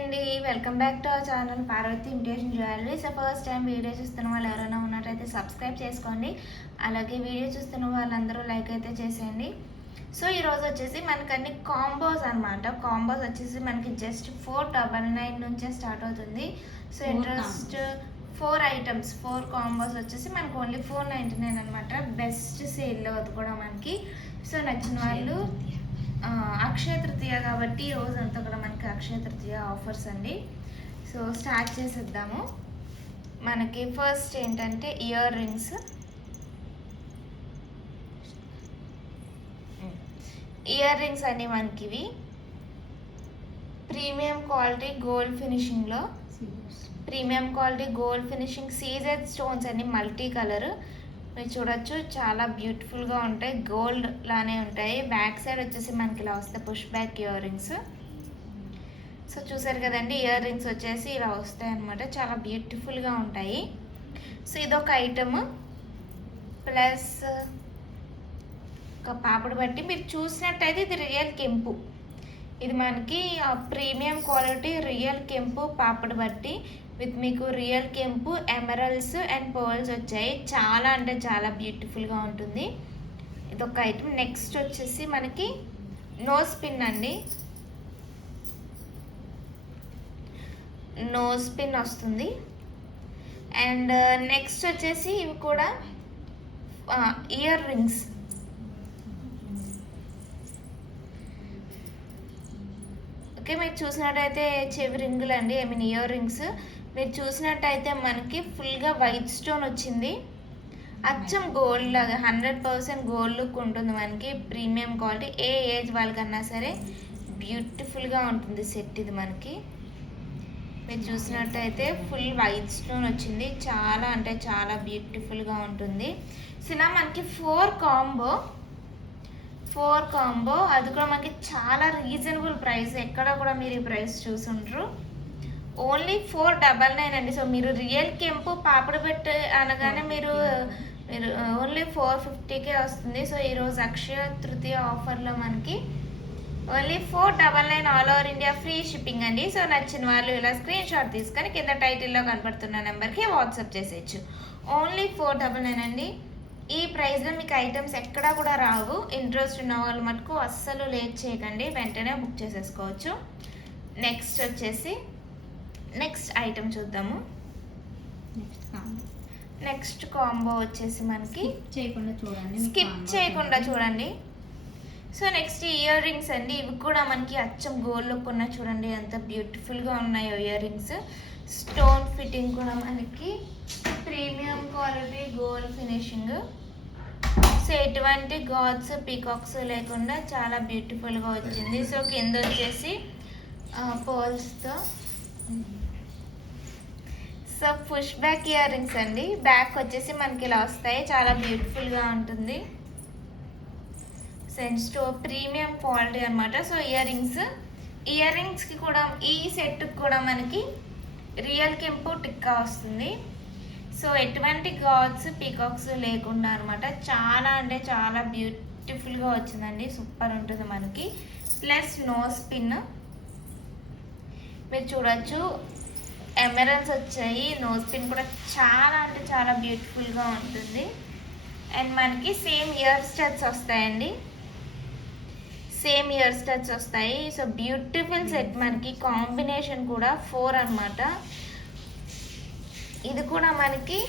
అండి, welcome back to our channel Parvati imitation jewellery. So first time video చూస్తున్న వాళ్ళు ఎవరైనా ఉన్నట్టయితే సబ్స్క్రైబ్ చేసుకోండి. అలాగే వీడియో చూస్తున్న వాళ్ళందరూ లైక్ అయితే చేసేయండి. సో ఈరోజు వచ్చేసి మనకి అన్ని కాంబోస్ అనమాట. కాంబోస్ వచ్చేసి మనకి జస్ట్ 499 నుంచే స్టార్ట్ అవుతుంది. సో ఇంట్రెస్ట్ 4 ఐటమ్స్ 4 కాంబోస్ వచ్చేసి మనకు ఓన్లీ 499 అనమాట. బెస్ట్ సేల్లో అది కూడా మనకి. సో నచ్చిన వాళ్ళు అక్షయ తృతీయ కాబట్టి రోజంతా కూడా మనకి అక్షయ తృతీయ ఆఫర్స్ అండి. సో స్టార్ట్ చేసేద్దాము. మనకి ఫస్ట్ ఏంటంటే ఇయర్ రింగ్స్. ఇయర్ రింగ్స్ అన్ని మనకి ఇవి ప్రీమియం క్వాలిటీ గోల్డ్ ఫినిషింగ్లో, premium quality gold finishing CZ stones అన్ని మల్టీ కలర్ మీరు చూడొచ్చు. చాలా బ్యూటిఫుల్గా ఉంటాయి, గోల్డ్ లానే ఉంటాయి. బ్యాక్ సైడ్ వచ్చేసి మనకి ఇలా వస్తాయి push back ear rings. So చూసారు కదండి, ఇయర్ రింగ్స్ వచ్చేసి ఇలా వస్తాయి అనమాట. చాలా బ్యూటిఫుల్గా ఉంటాయి. సో ఇదొక ఐటమ్. ప్లస్ ఒక పాపడు బట్టి మీరు చూసినట్టయితే ఇది రియల్ కెంపు. ఇది మనకి ప్రీమియం క్వాలిటీ రియల్ కెంపు పాపడు బట్టి విత్ మీకు రియల్ కెంపు ఎమరల్డ్స్ అండ్ పర్ల్స్ వచ్చాయి. చాలా అంటే చాలా బ్యూటిఫుల్గా ఉంటుంది. ఇదొక ఐటమ్. నెక్స్ట్ వచ్చేసి మనకి నోస్ పిన్ అండి. నోస్ పిన్ వస్తుంది. అండ్ నెక్స్ట్ వచ్చేసి ఇవి కూడా ఇయర్ రింగ్స్. ఓకే, మీరు చూసినట్టయితే చెవి రింగులు అండి, ఐ మీన్ ఇయర్ రింగ్స్. మీరు చూసినట్టయితే మనకి ఫుల్గా వైట్ స్టోన్ వచ్చింది. అచ్చం గోల్డ్ లాగా 100% గోల్డ్ లుక్ ఉంటుంది మనకి. ప్రీమియం క్వాలిటీ, ఏ ఏజ్ వాళ్ళకన్నా సరే బ్యూటిఫుల్గా ఉంటుంది సెట్ ఇది మనకి. మీరు చూసినట్టయితే ఫుల్ వైట్ స్టోన్ వచ్చింది. చాలా అంటే చాలా బ్యూటిఫుల్గా ఉంటుంది. సో ఇలా మనకి 4 కాంబో. అది కూడా మనకి చాలా రీజనబుల్ ప్రైస్. ఎక్కడ కూడా మీరు ఈ ప్రైస్ చూసుంటారు. ఓన్లీ 499 అండి. సో మీరు రియల్ కెంపు పాపడు పెట్టి అనగానే మీరు ఓన్లీ 450కే వస్తుంది. సో ఈరోజు అక్షయ తృతీయ ఆఫర్లో మనకి only 499 all over India free shipping అండి. సో నచ్చిన వాళ్ళు ఇలా స్క్రీన్ షాట్ తీసుకొని కింద టైటిల్లో కనపడుతున్న నెంబర్కి వాట్సాప్ చేసేయచ్చు. ఓన్లీ 499 అండి. ఈ ప్రైస్లో మీకు ఐటమ్స్ ఎక్కడా కూడా రావు. ఇంట్రెస్ట్ ఉన్న వాళ్ళు మటుకు అస్సలు లేట్ చేయకండి, వెంటనే బుక్ చేసేసుకోవచ్చు. నెక్స్ట్ వచ్చేసి నెక్స్ట్ ఐటమ్ చూద్దాము. నెక్స్ట్ కాంబో వచ్చేసి మనకి స్కిప్ చేయకుండా చూడండి. సో నెక్స్ట్ ఇయర్ రింగ్స్ అండి. ఇవి కూడా మనకి అచ్చం గోల్డ్ లుక్ ఉన్నాయి. చూడండి ఎంత బ్యూటిఫుల్గా ఉన్నాయో ఇయర్ రింగ్స్. స్టోన్ ఫిట్టింగ్ కూడా మనకి premium quality gold finishing. So ఎటువంటి గాడ్స్ పీకాక్స్ లేకుండా చాలా బ్యూటిఫుల్గా వచ్చింది. సో కింద వచ్చేసి పర్ల్స్తో. So push back earrings అండి. బ్యాక్ వచ్చేసి మనకి ఇలా వస్తాయి. చాలా బ్యూటిఫుల్గా ఉంటుంది. సెన్స్టో ప్రీమియం క్వాలిటీ అనమాట. సో ఇయర్ రింగ్స్కి కూడా ఈ సెట్కి కూడా మనకి రియల్ కెంపు టిక్కా వస్తుంది. సో ఎటువంటి గాడ్స్ పీకాక్స్ లేకుండా అనమాట. చాలా అంటే చాలా బ్యూటిఫుల్గా వచ్చిందండి. సూపర్ ఉంటుంది మనకి. ప్లస్ నోస్ పిన్ మీరు చూడొచ్చు. ఎమరల్స్ వచ్చాయి. నోస్ పిన్ కూడా చాలా అంటే చాలా బ్యూటిఫుల్గా ఉంటుంది. అండ్ మనకి సేమ్ ఇయర్ స్టడ్స్ వస్తాయండి. సేమ్ ఇయర్ స్టడ్స్ వస్తాయి. సో బ్యూటిఫుల్ సెట్ మనకి. కాంబినేషన్ కూడా 4 అనమాట. ఇది కూడా మనకి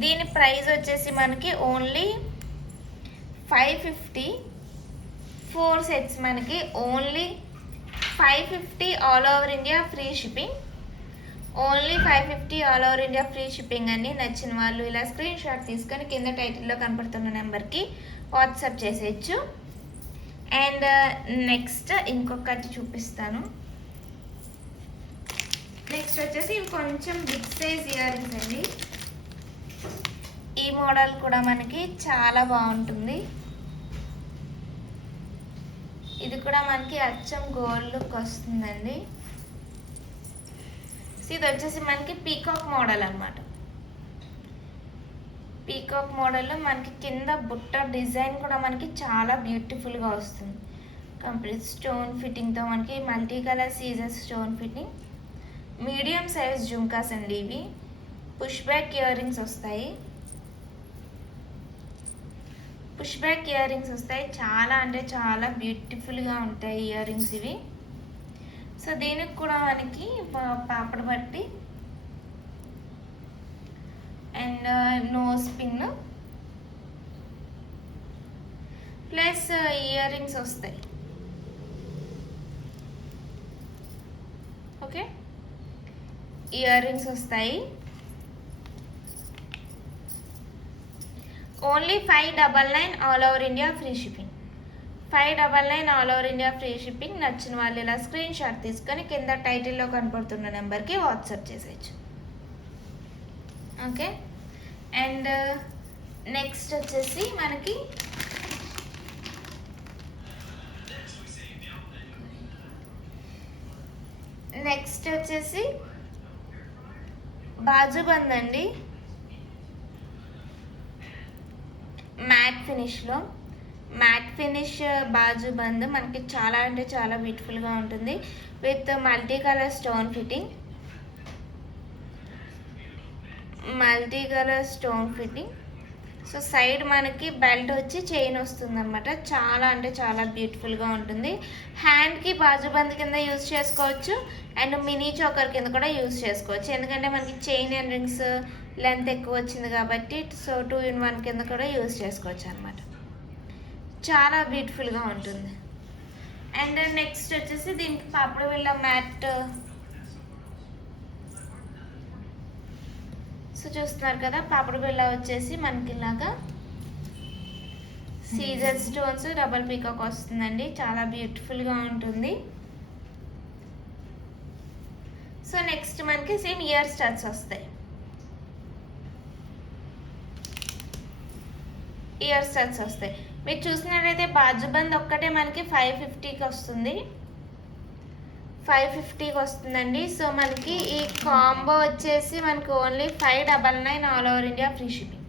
దీని ప్రైస్ వచ్చేసి మనకి ఓన్లీ 550. 4 సెట్స్ మనకి only 550 all over India free shipping. Only 550 all over India free shipping అండి. నచ్చిన వాళ్ళు ఇలా స్క్రీన్ షాట్ తీసుకొని కింద టైటిల్లో కనపడుతున్న నెంబర్కి వాట్సాప్ చేసేయచ్చు. అండ్ నెక్స్ట్ ఇంకొకటి చూపిస్తాను. నెక్స్ట్ వచ్చేసి ఇవి కొంచెం బిగ్ సైజ్ ఇయర్ రింగ్స్ అండి. ఈ మోడల్ కూడా మనకి చాలా బాగుంటుంది. ఇది కూడా మనకి అచ్చం గోల్డ్ లుక్ వస్తుందండి. సో ఇది వచ్చేసి మనకి పీకాక్ మోడల్ అనమాట. పీకాక్ మోడల్లో మనకి కింద బుట్ట డిజైన్ కూడా మనకి చాలా బ్యూటిఫుల్గా వస్తుంది. కంప్లీట్ స్టోన్ ఫిట్టింగ్తో మనకి మల్టీ కలర్ సీజర్ stone fitting, medium size jhumkas అండి ఇవి. పుష్ బ్యాక్ ఇయర్ రింగ్స్ వస్తాయి, పుష్ బ్యాక్ ఇయర్ రింగ్స్ వస్తాయి. చాలా అంటే చాలా బ్యూటిఫుల్గా ఉంటాయి ఇయర్ రింగ్స్ ఇవి. సో దీనికి కూడా మనకి పాపడ బట్టి and nose pin plus earrings వస్తాయి. ఓకే, ఇయర్ రింగ్స్ వస్తాయి. Only 599 all over India free shipping. 599 all over India free shipping. నచ్చిన వాళ్ళు ఇలా స్క్రీన్ షాట్ తీసుకొని కింద టైటిల్లో కనపడుతున్న నెంబర్కి వాట్సాప్ చేసేయచ్చు. ఓకే, అండ్ నెక్స్ట్ వచ్చేసి మనకి బాజుబంద్ అండి, మ్యాట్ ఫినిష్లో. మ్యాట్ ఫినిష్ బాజుబంద్ మనకి చాలా అంటే చాలా బ్యూటిఫుల్గా ఉంటుంది with multi colour stone fitting, multi colour stone fitting. So side మనకి బెల్ట్ వచ్చి చైన్ వస్తుంది అనమాట. చాలా అంటే చాలా బ్యూటిఫుల్గా ఉంటుంది. హ్యాండ్కి బాజుబంద్ కింద యూజ్ చేసుకోవచ్చు అండ్ మినీ చోకర్ కింద కూడా యూజ్ చేసుకోవచ్చు. ఎందుకంటే మనకి చైన్ అండ్ రింగ్స్ లెంత్ ఎక్కువ వచ్చింది కాబట్టి సో 2 in 1 కింద కూడా యూజ్ చేసుకోవచ్చు అనమాట. చాలా బ్యూటిఫుల్గా ఉంటుంది. అండ్ నెక్స్ట్ వచ్చేసి దీనికి పాపడ బిళ్ళ మ్యాట్. సో చూస్తున్నారు కదా, పాపడ బిళ్ళ వచ్చేసి మనకి ఇలాగా సీజర్ స్టోన్స్ డబల్ పీకాక్ వస్తుందండి. చాలా బ్యూటిఫుల్గా ఉంటుంది. సో నెక్స్ట్ మనకి సేమ్ ఇయర్ స్టడ్స్ వస్తాయి. ఇయర్ స్టడ్స్ వస్తాయి. మీరు చూసినట్లయితే బాజుబంద్ ఒక్కటే మనకి 550కి వస్తుంది, 550కి వస్తుందండి. సో మనకి ఈ కాంబో వచ్చేసి మనకి only 599 all over India free shipping.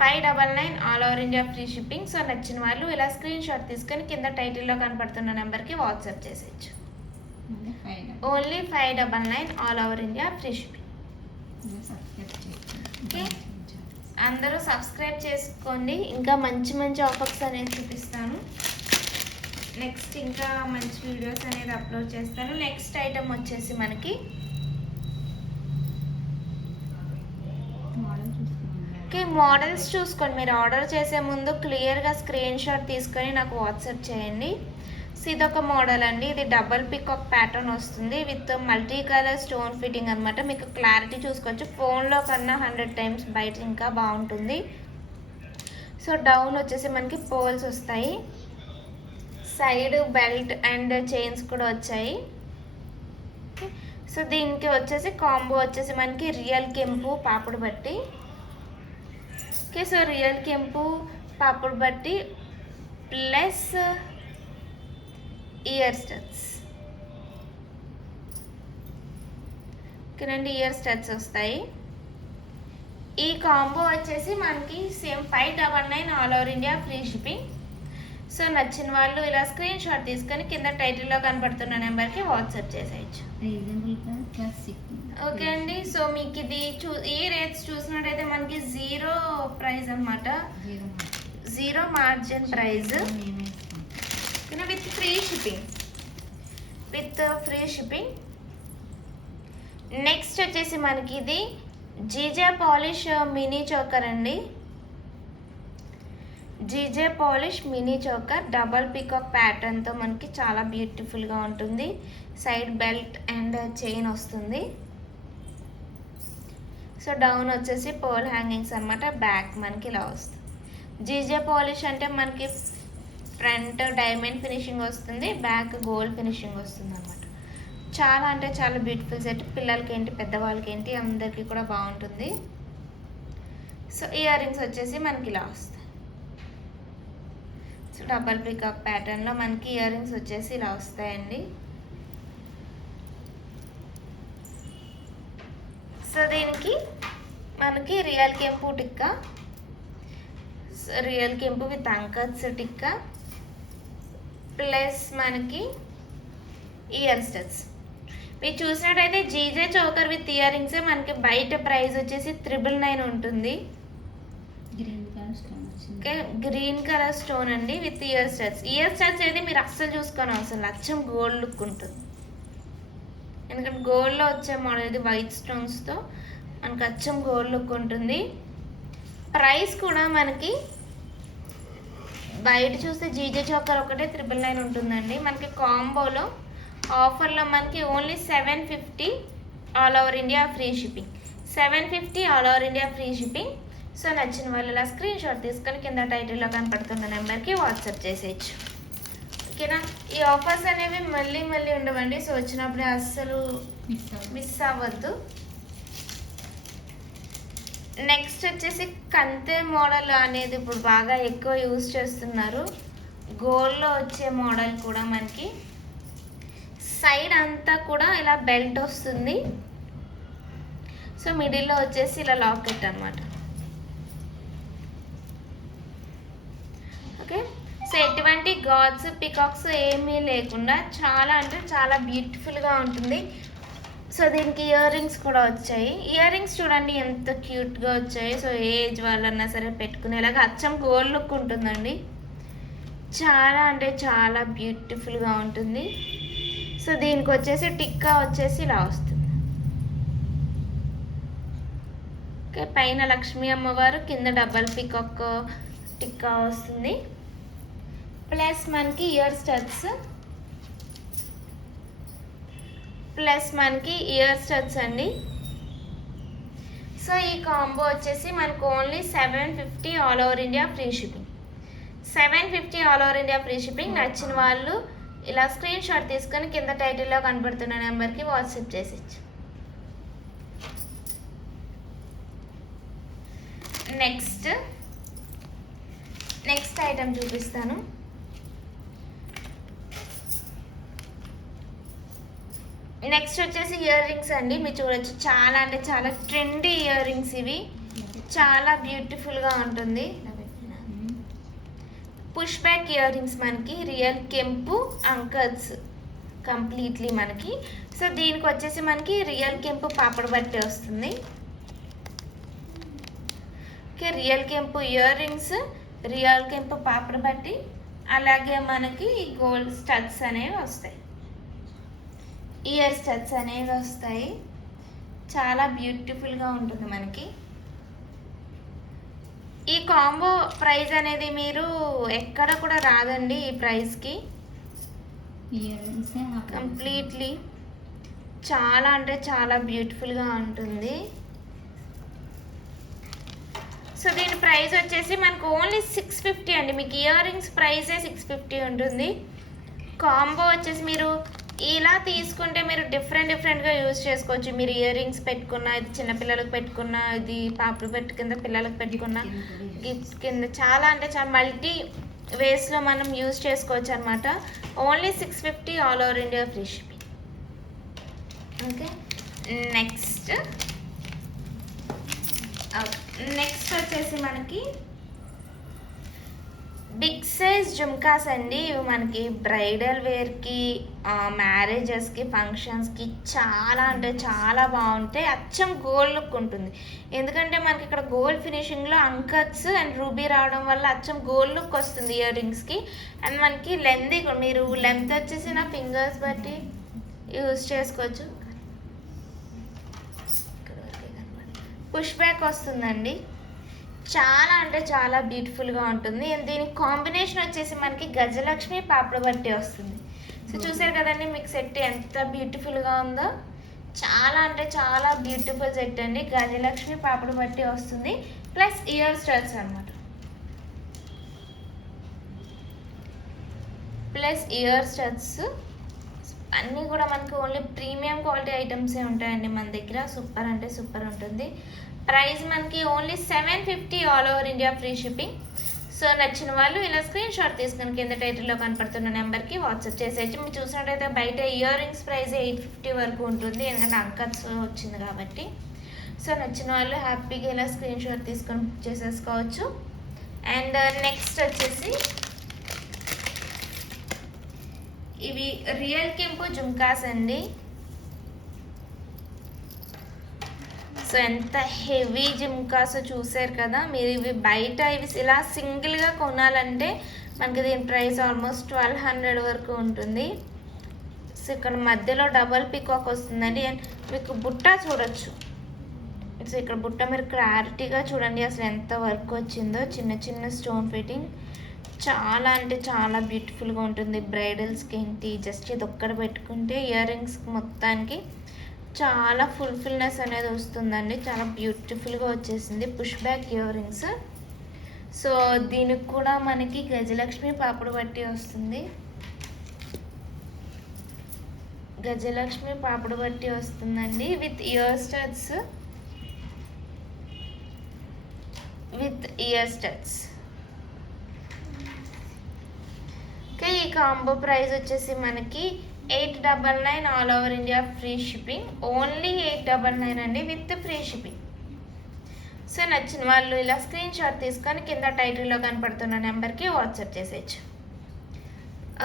599 all over India free shipping. So నచ్చిన వాళ్ళు ఇలా స్క్రీన్ షాట్ తీసుకొని కింద టైటిల్లో కనపడుతున్న నెంబర్కి వాట్సాప్ చేసేయచ్చు. Only 599 all over India free shipping. Okay, అందరూ సబ్స్క్రైబ్ చేసుకోండి. ఇంకా మంచి మంచి ఆఫర్స్ అనేది చూపిస్తాను. నెక్స్ట్ ఇంకా మంచి వీడియోస్ అనేది అప్లోడ్ చేస్తాను. నెక్స్ట్ ఐటమ్ వచ్చేసి మనకి ఓకే, మోడల్స్ చూసుకోండి. మీరు ఆర్డర్ చేసే ముందు క్లియర్గా స్క్రీన్ షాట్ తీసుకొని నాకు వాట్సాప్ చేయండి. సో ఇదొక మోడల్ అండి. ఇది డబల్ పికాక్ ప్యాటర్న్ వస్తుంది with multi colour stone fitting అనమాట. మీకు క్లారిటీ చూసుకోవచ్చు. ఫోన్లో కన్నా 100 times బయట ఇంకా బాగుంటుంది. సో డౌన్ వచ్చేసి మనకి పోల్స్ వస్తాయి, సైడ్ బెల్ట్ అండ్ చైన్స్ కూడా వచ్చాయి. సో దీనికి వచ్చేసి కాంబో వచ్చేసి మనకి రియల్ కెంపు పాపుడు బట్టి. ఓకే, సో రియల్ కెంపు పాపుడు బట్టి ప్లస్ ఇయర్ స్టడ్స్. ఓకేనండి, ఇయర్ స్టడ్స్ వస్తాయి. ఈ కాంబో వచ్చేసి మనకి same 599 all over India free shipping. So నచ్చిన వాళ్ళు ఇలా స్క్రీన్ షాట్ తీసుకొని కింద టైటిల్లో కనపడుతున్న నెంబర్కి వాట్సాప్ చేసేయచ్చు. ఓకే అండి, సో మీకు ఇది ఈ రేట్స్ చూసినట్టయితే మనకి 0 ప్రైస్ అనమాట, 0 margin price with free shipping, with free shipping. Next వచ్చేసి మనకి ఇది జీజే పాలిష్ మినీ చోకర్ అండి. GJ polish mini choker double peacock ప్యాటర్న్తో మనకి చాలా బ్యూటిఫుల్గా ఉంటుంది. సైడ్ బెల్ట్ అండ్ చైన్ వస్తుంది. సో డౌన్ వచ్చేసి పోల్ హ్యాంగింగ్స్ అనమాట. బ్యాక్ మనకి ఇలా వస్తుంది. జీజే పాలిష్ అంటే మనకి ఫ్రంట్ డైమండ్ ఫినిషింగ్ వస్తుంది, బ్యాక్ గోల్డ్ ఫినిషింగ్ వస్తుంది అనమాట. చాలా అంటే చాలా బ్యూటిఫుల్ సెట్. పిల్లలకి ఏంటి, పెద్దవాళ్ళకి ఏంటి, అందరికీ కూడా బాగుంటుంది. సో ఇయర్ రింగ్స్ వచ్చేసి మనకి ఇలా వస్తాయి. సో డబల్ పికాక్ ప్యాటర్న్లో మనకి ఇయర్ రింగ్స్ వచ్చేసి ఇలా వస్తాయండి. సో దీనికి మనకి రియల్ కెంపు టిక్కా, రియల్ కెంపు విత్ అంకర్స్ టిక్కా, ప్లస్ మనకి ఇయర్ స్టడ్స్. మీరు చూసినట్టయితే జీజే చోకర్ విత్ ఇయర్ రింగ్సే మనకి బయట ప్రైస్ వచ్చేసి 999 ఉంటుంది. ఓకే, గ్రీన్ కలర్ స్టోన్ అండి with ear studs. Year studs అయితే మీరు అస్సలు చూసుకోని అవసరం, అచ్చం గోల్డ్ లుక్ ఉంటుంది. ఎందుకంటే గోల్డ్లో వచ్చే మోడల్ ఇది వైట్ స్టోన్స్తో మనకి అచ్చం గోల్డ్ లుక్ ఉంటుంది. ప్రైస్ కూడా మనకి బయట చూస్తే జీజే చోకర్ ఒకటే 999 ఉంటుందండి. మనకి కాంబోలో ఆఫర్లో మనకి only 750 all over India free shipping. 750 all over India free shipping. So నచ్చిన వాళ్ళు ఇలా స్క్రీన్ షాట్ తీసుకొని కింద టైటిల్లో కనపడుతున్న నెంబర్కి వాట్సాప్ చేసేయచ్చు. ఓకేనా, ఈ ఆఫర్స్ అనేవి మళ్ళీ మళ్ళీ ఉండవండి. సో వచ్చినప్పుడే అస్సలు మిస్ అవ్వద్దు. నెక్స్ట్ వచ్చేసి కంతే మోడల్ అనేది ఇప్పుడు బాగా ఎక్కువ యూజ్ చేస్తున్నారు. గోల్డ్లో వచ్చే మోడల్ కూడా మనకి సైడ్ అంతా కూడా ఇలా బెల్ట్ వస్తుంది. సో మిడిల్లో వచ్చేసి ఇలా లాకెట్ అనమాట. ఓకే, సో ఎటువంటి గాడ్స్ పికాక్స్ ఏమీ లేకుండా చాలా అంటే చాలా బ్యూటిఫుల్గా ఉంటుంది. సో దీనికి ఇయర్ రింగ్స్ కూడా వచ్చాయి. ఇయర్ రింగ్స్ చూడండి ఎంత క్యూట్గా వచ్చాయి. సో ఏ ఏజ్ వాళ్ళన్నా సరే పెట్టుకునేలాగా అచ్చం గోల్డ్ లుక్ ఉంటుందండి. చాలా అంటే చాలా బ్యూటిఫుల్గా ఉంటుంది. సో దీనికి వచ్చేసి టిక్కా వచ్చేసి ఇలా వస్తుంది. ఓకే, పైన లక్ష్మీ అమ్మవారు, కింద డబల్ పికాక్ టిక్కా వస్తుంది. ప్లస్ మనకి ఇయర్ స్టడ్స్, అండి. సో ఈ కాంబో వచ్చేసి మనకు only 750 all over India free shipping. 750 all over India free shipping. నచ్చిన వాళ్ళు ఇలా స్క్రీన్ షాట్ తీసుకొని కింద టైటిల్లో కనపడుతున్న నెంబర్కి వాట్సాప్ చేసేయచ్చు. నెక్స్ట్ ఐటమ్ చూపిస్తాను. నెక్స్ట్ వచ్చేసి ఇయర్ రింగ్స్ అండి. మీరు చూడొచ్చు చాలా అంటే చాలా ట్రెండీ ఇయర్ రింగ్స్ ఇవి. చాలా బ్యూటిఫుల్గా ఉంటుంది. పుష్ బ్యాక్ ఇయర్ రింగ్స్ మనకి రియల్ కెంపు అంకర్స్ కంప్లీట్లీ మనకి. సో దీనికి వచ్చేసి మనకి రియల్ కెంపు పాపడ బట్టి వస్తుంది. ఓకే, రియల్ కెంపు ఇయర్ రింగ్స్, రియల్ కెంపు పాపడ బట్టి, అలాగే మనకి గోల్డ్ స్టడ్స్ అనేవి వస్తాయి. ఇయర్ స్టడ్స్ అనేవి వస్తాయి. చాలా బ్యూటిఫుల్గా ఉంటుంది మనకి. ఈ కాంబో ప్రైస్ అనేది మీరు ఎక్కడ కూడా రాదండి. ఈ ప్రైస్కి కంప్లీట్లీ చాలా అంటే చాలా బ్యూటిఫుల్గా ఉంటుంది. సో దీని ప్రైస్ వచ్చేసి మనకు ఓన్లీ 650 అండి. మీకు ఇయర్ రింగ్స్ ప్రైసే 650 ఉంటుంది. కాంబో వచ్చేసి మీరు ఇలా తీసుకుంటే మీరు డిఫరెంట్గా యూజ్ చేసుకోవచ్చు. మీరు ఇయర్ రింగ్స్ పెట్టుకున్నా, ఇది చిన్నపిల్లలకు పెట్టుకున్నా, ఇది పాపలు పెట్టు కింద పిల్లలకు పెట్టుకున్నా, గిఫ్ట్ కింద చాలా అంటే చాలా మల్టీ వేస్లో మనం యూజ్ చేసుకోవచ్చు అనమాట. Only 650 all over India free shipping. Okay, next వచ్చేసి మనకి బిగ్ సైజ్ జుమ్కాస్ అండి. ఇవి మనకి బ్రైడల్ వేర్కి, మ్యారేజెస్కి, ఫంక్షన్స్కి చాలా అంటే చాలా బాగుంటాయి. అచ్చం గోల్డ్ లుక్ ఉంటుంది. ఎందుకంటే మనకి ఇక్కడ గోల్డ్ ఫినిషింగ్లో అంకట్స్ అండ్ రూబీ రావడం వల్ల అచ్చం గోల్డ్ లుక్ వస్తుంది ఇయర్ రింగ్స్కి. అండ్ మనకి లెంత్, మీరు లెంత్ వచ్చేసి నా ఫింగర్స్ బట్టి యూజ్ చేసుకోవచ్చు. పుష్ బ్యాక్ వస్తుందండి. చాలా అంటే చాలా బ్యూటిఫుల్గా ఉంటుంది. దీనికి కాంబినేషన్ వచ్చేసి మనకి గజలక్ష్మి పాపడ బట్టి వస్తుంది. సో చూసారు కదండి మీకు సెట్ ఎంత బ్యూటిఫుల్గా ఉందో. చాలా అంటే చాలా బ్యూటిఫుల్ సెట్ అండి. గజలక్ష్మి పాపడ బట్టి వస్తుంది ప్లస్ ఇయర్ స్టడ్స్ అనమాట. ప్లస్ ఇయర్ స్టడ్స్ అన్నీ కూడా మనకి ఓన్లీ ప్రీమియం క్వాలిటీ ఐటమ్సే ఉంటాయండి మన దగ్గర. సూపర్ అంటే సూపర్ ఉంటుంది. ప్రైస్ మనకి only 750 all over India free shipping. So నచ్చిన వాళ్ళు ఇలా స్క్రీన్ షాట్ తీసుకుని కింద టైటిల్లో కనపడుతున్న నెంబర్కి వాట్సాప్ చేసేయచ్చు. మీరు చూసినట్టయితే బయట ఇయర్ రింగ్స్ ప్రైస్ 850 వరకు ఉంటుంది, ఎందుకంటే అంకర్స్ వచ్చింది కాబట్టి. సో నచ్చిన వాళ్ళు హ్యాపీగా ఇలా స్క్రీన్ షాట్ తీసుకొని బుక్ చేసేసుకోవచ్చు. అండ్ నెక్స్ట్ వచ్చేసి ఇవి రియల్ కెంపు జుంకాస్ అండి. సో ఎంత హెవీ జుంకాస్ చూసారు కదా మీరు. ఇవి బయట ఇవి ఇలా సింగిల్గా కొనాలంటే మనకి దీని ప్రైస్ ఆల్మోస్ట్ 1200 వరకు ఉంటుంది. సో ఇక్కడ మధ్యలో డబల్ పికాక్ వస్తుందండి. అండ్ మీకు బుట్ట చూడొచ్చు. సో ఇక్కడ బుట్ట మీరు క్లారిటీగా చూడండి అసలు ఎంత వర్క్ వచ్చిందో. చిన్న చిన్న స్టోన్ ఫిట్టింగ్ చాలా అంటే చాలా బ్యూటిఫుల్గా ఉంటుంది. బ్రైడల్స్కి ఏంటి జస్ట్ ఇది ఒక్కడ పెట్టుకుంటే ఇయర్ రింగ్స్ మొత్తానికి చాలా ఫుల్ఫిల్నెస్ అనేది వస్తుందండి. చాలా బ్యూటిఫుల్గా వచ్చేసింది push back ear rings. So దీనికి కూడా మనకి గజలక్ష్మి పాపడు బట్టి వస్తుంది. గజలక్ష్మి పాపడు బట్టి వస్తుందండి విత్ ఇయర్ స్టడ్స్. ఓకే, ఈ కాంబో ప్రైస్ వచ్చేసి మనకి 899 all over India free shipping. Only 899 అండి విత్ ఫ్రీ షిప్పింగ్. సో నచ్చిన వాళ్ళు ఇలా స్క్రీన్ షాట్ తీసుకొని కింద టైటిల్లో కనపడుతున్న నెంబర్కి వాట్సాప్ చేసేయచ్చు.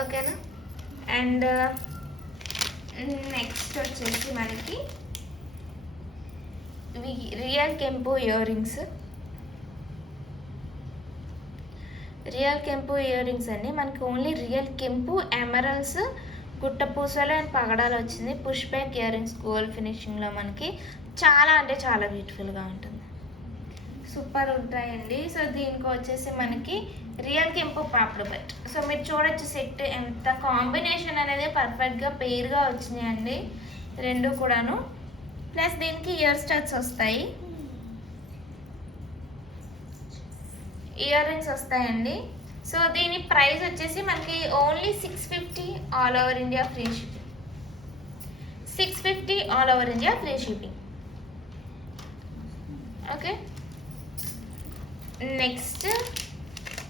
ఓకేనా. అండ్ నెక్స్ట్ వచ్చేసి మనకి రియల్ కెంపు ఇయర్ రింగ్స్. రియల్ కెంపు ఇయర్ రింగ్స్ అండి. మనకి ఓన్లీ రియల్ కెంపు ఎమరల్స్ గుట్టపూసలు అండ్ పగడాలు వచ్చింది. Push back earrings gold ఫినిషింగ్లో మనకి చాలా అంటే చాలా బ్యూటిఫుల్గా ఉంటుంది. సూపర్ ఉంటాయండి. సో దీనికి వచ్చేసి మనకి రియల్ కెంపు పాపడు బట్. సో మీరు చూడొచ్చు సెట్ ఎంత కాంబినేషన్ అనేది పర్ఫెక్ట్గా పెయిర్గా వచ్చినాయండి రెండు కూడాను. ప్లస్ దీనికి ఇయర్ స్టడ్స్ వస్తాయి, ఇయర్ రింగ్స్ వస్తాయండి. సో దీని ప్రైస్ వచ్చేసి మనకి only 650 all over India free shipping. 650 all over India free shipping. Okay, next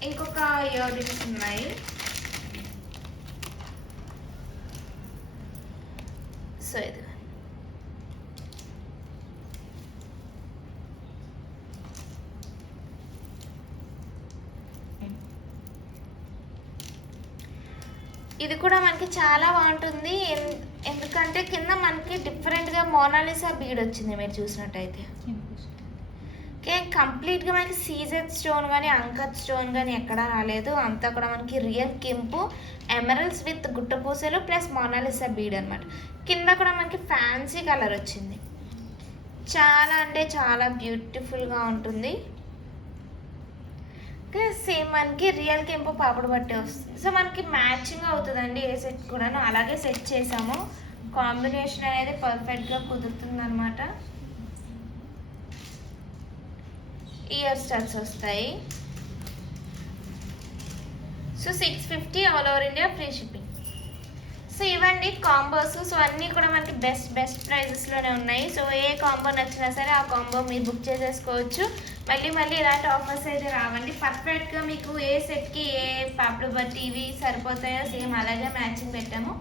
ఇంకొక ఇయర్ రింగ్స్ ఉన్నాయి. సో ఇది ఇది కూడా మనకి చాలా బాగుంటుంది. ఎందుకంటే కింద మనకి డిఫరెంట్గా మోనాలిసా బీడ్ వచ్చింది మీరు చూసినట్టయితే. ఓకే, కంప్లీట్గా మనకి సీజెడ్ స్టోన్ కానీ అంకత్ స్టోన్ కానీ ఎక్కడా రాలేదు. అంతా కూడా మనకి రియల్ కెంపు ఎమరల్స్ విత్ గుట్టపూసలు ప్లస్ మోనాలిసా బీడ్ అనమాట. కింద కూడా మనకి ఫ్యాన్సీ కలర్ వచ్చింది. చాలా అంటే చాలా బ్యూటిఫుల్గా ఉంటుంది. ఓకే, సేమ్ మనకి రియల్ కెంపు పాపడు బట్టి వస్తుంది. సో మనకి మ్యాచింగ్ అవుతుందండి ఏ సెట్ కూడాను. అలాగే సెట్ చేసాము. కాంబినేషన్ అనేది పర్ఫెక్ట్గా కుదురుతుంది అనమాట. ఇయర్ స్టడ్స్ వస్తాయి. So 650 all over India free shipping. So ఇవ్వండి కాంబోస్. సో అన్నీ కూడా మనకి బెస్ట్ ప్రైజెస్లోనే ఉన్నాయి. సో ఏ కాంబో నచ్చినా సరే ఆ కాంబో మీరు బుక్ చేసేసుకోవచ్చు. మళ్ళీ ఇలాంటి ఆఫర్స్ అయితే రావండి. పర్ఫెక్ట్గా మీకు ఏ సెట్కి ఏ పాపడు బట్టి ఇవి సరిపోతాయో సేమ్ అలాగే మ్యాచింగ్ పెట్టాము.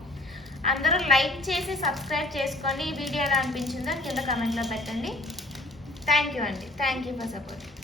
అందరూ లైక్ చేసి సబ్స్క్రైబ్ చేసుకొని ఈ వీడియో ఎలా అనిపించిందో కింద కమెంట్లో పెట్టండి. థ్యాంక్ యూ అండి. Thank you for support.